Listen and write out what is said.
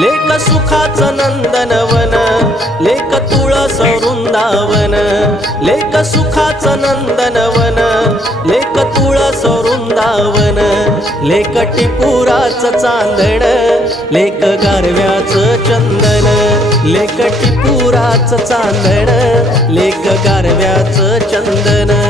लेक सुखाचं नंदनवन, लेक तुळस वृंदावन, लेक सुखाचं नंदनवन, लेक तुळस वृंदावन, लेक टिपुराचं चांदण, लेक गारव्याचं चंदन, लेक टिपुराचं चांदण, लेक गारव्याचं चंदन।